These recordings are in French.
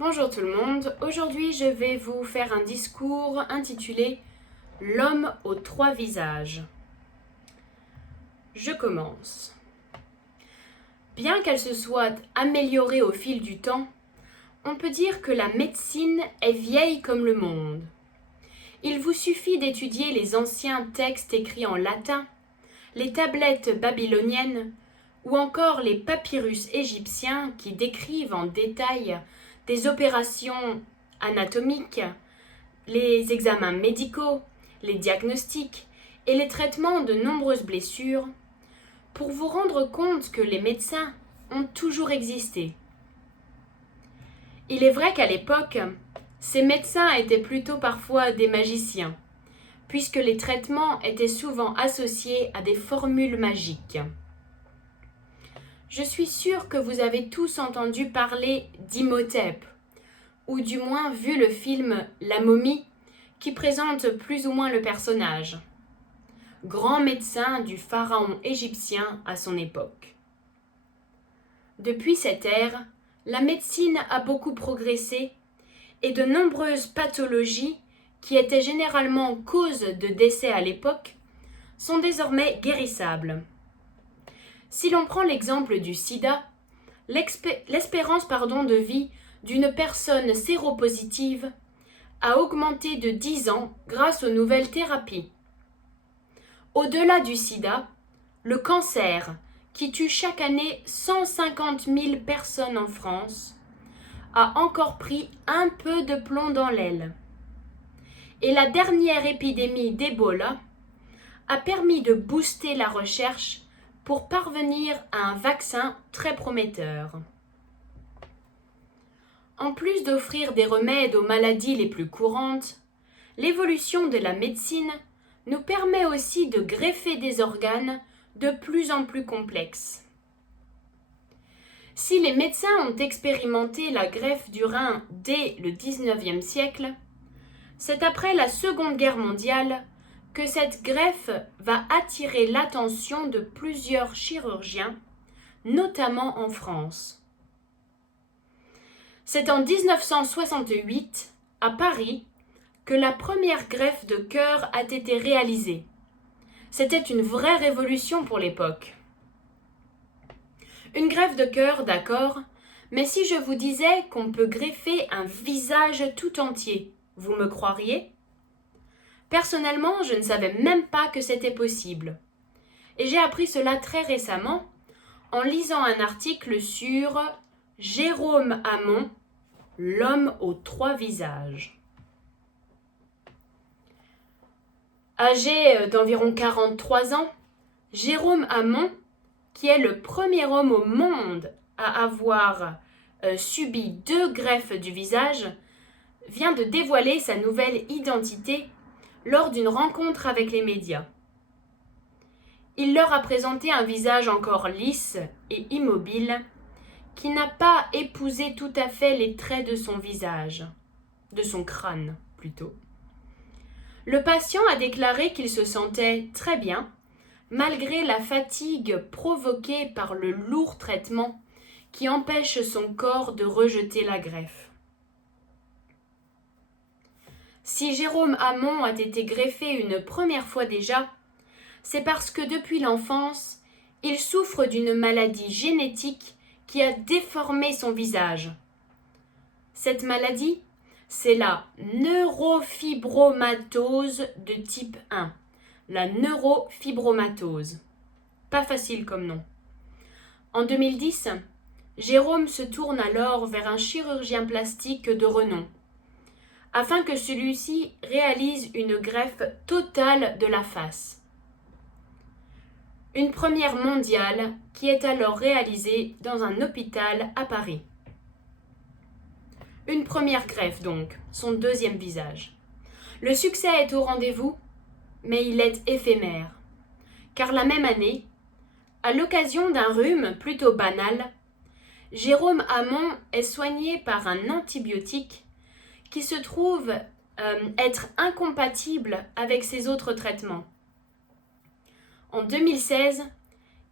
Bonjour tout le monde, aujourd'hui je vais vous faire un discours intitulé « L'homme aux trois visages ». Je commence. Bien qu'elle se soit améliorée au fil du temps, on peut dire que la médecine est vieille comme le monde. Il vous suffit d'étudier les anciens textes écrits en latin, les tablettes babyloniennes ou encore les papyrus égyptiens qui décrivent en détail des opérations anatomiques, les examens médicaux, les diagnostics et les traitements de nombreuses blessures, pour vous rendre compte que les médecins ont toujours existé. Il est vrai qu'à l'époque, ces médecins étaient plutôt parfois des magiciens, puisque les traitements étaient souvent associés à des formules magiques. Je suis sûre que vous avez tous entendu parler d'Imhotep, ou du moins vu le film La momie, qui présente plus ou moins le personnage. Grand médecin du pharaon égyptien à son époque. Depuis cette ère, la médecine a beaucoup progressé et de nombreuses pathologies qui étaient généralement cause de décès à l'époque sont désormais guérissables. Si l'on prend l'exemple du sida, l'espérance de vie d'une personne séropositive a augmenté de 10 ans grâce aux nouvelles thérapies. Au-delà du sida, le cancer, qui tue chaque année 150 000 personnes en France, a encore pris un peu de plomb dans l'aile. Et la dernière épidémie d'Ebola a permis de booster la recherche pour parvenir à un vaccin très prometteur. En plus d'offrir des remèdes aux maladies les plus courantes, l'évolution de la médecine nous permet aussi de greffer des organes de plus en plus complexes. Si les médecins ont expérimenté la greffe du rein dès le XIXe siècle, c'est après la Seconde Guerre mondiale que cette greffe va attirer l'attention de plusieurs chirurgiens, notamment en France. C'est en 1968, à Paris, que la première greffe de cœur a été réalisée. C'était une vraie révolution pour l'époque. Une greffe de cœur, d'accord, mais si je vous disais qu'on peut greffer un visage tout entier, vous me croiriez ? Personnellement, je ne savais même pas que c'était possible. Et j'ai appris cela très récemment en lisant un article sur Jérôme Hamon, l'homme aux trois visages. Âgé d'environ 43 ans, Jérôme Hamon, qui est le premier homme au monde à avoir subi 2 greffes du visage, vient de dévoiler sa nouvelle identité lors d'une rencontre avec les médias. Il leur a présenté un visage encore lisse et immobile, qui n'a pas épousé tout à fait les traits de son visage, de son crâne plutôt. Le patient a déclaré qu'il se sentait très bien, malgré la fatigue provoquée par le lourd traitement qui empêche son corps de rejeter la greffe. Si Jérôme Hamon a été greffé une première fois déjà, c'est parce que depuis l'enfance, il souffre d'une maladie génétique qui a déformé son visage. Cette maladie, c'est la neurofibromatose de type 1. La neurofibromatose. Pas facile comme nom. En 2010, Jérôme se tourne alors vers un chirurgien plastique de renom, afin que celui-ci réalise une greffe totale de la face. Une première mondiale qui est alors réalisée dans un hôpital à Paris. Une première greffe donc, son deuxième visage. Le succès est au rendez-vous, mais il est éphémère. Car la même année, à l'occasion d'un rhume plutôt banal, Jérôme Hamon est soigné par un antibiotique qui se trouve être incompatible avec ses autres traitements. En 2016,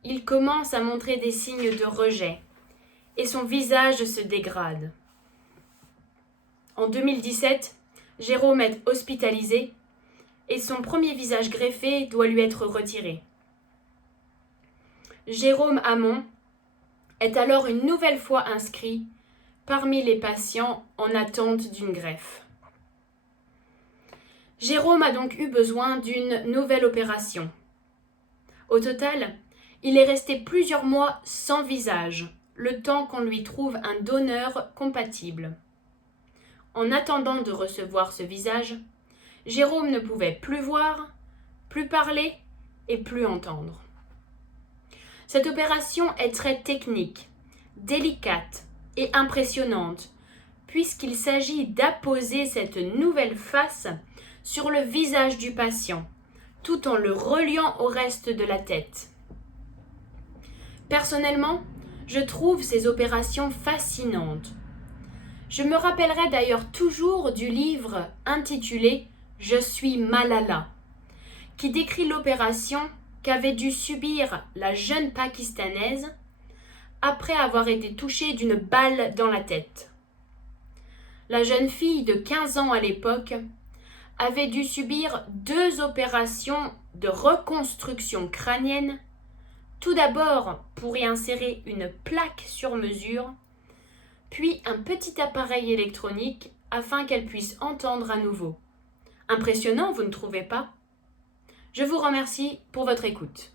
il commence à montrer des signes de rejet et son visage se dégrade. En 2017, Jérôme est hospitalisé et son premier visage greffé doit lui être retiré. Jérôme Hamon est alors une nouvelle fois inscrit parmi les patients en attente d'une greffe. Jérôme a donc eu besoin d'une nouvelle opération. Au total, il est resté plusieurs mois sans visage, le temps qu'on lui trouve un donneur compatible. En attendant de recevoir ce visage, Jérôme ne pouvait plus voir, plus parler et plus entendre. Cette opération est très technique, délicate et impressionnante, puisqu'il s'agit d'apposer cette nouvelle face sur le visage du patient, tout en le reliant au reste de la tête. Personnellement, je trouve ces opérations fascinantes. Je me rappellerai d'ailleurs toujours du livre intitulé « Je suis Malala », qui décrit l'opération qu'avait dû subir la jeune Pakistanaise après avoir été touchée d'une balle dans la tête. La jeune fille de 15 ans à l'époque avait dû subir 2 opérations de reconstruction crânienne, tout d'abord pour y insérer une plaque sur mesure, puis un petit appareil électronique afin qu'elle puisse entendre à nouveau. Impressionnant, vous ne trouvez pas ? Je vous remercie pour votre écoute.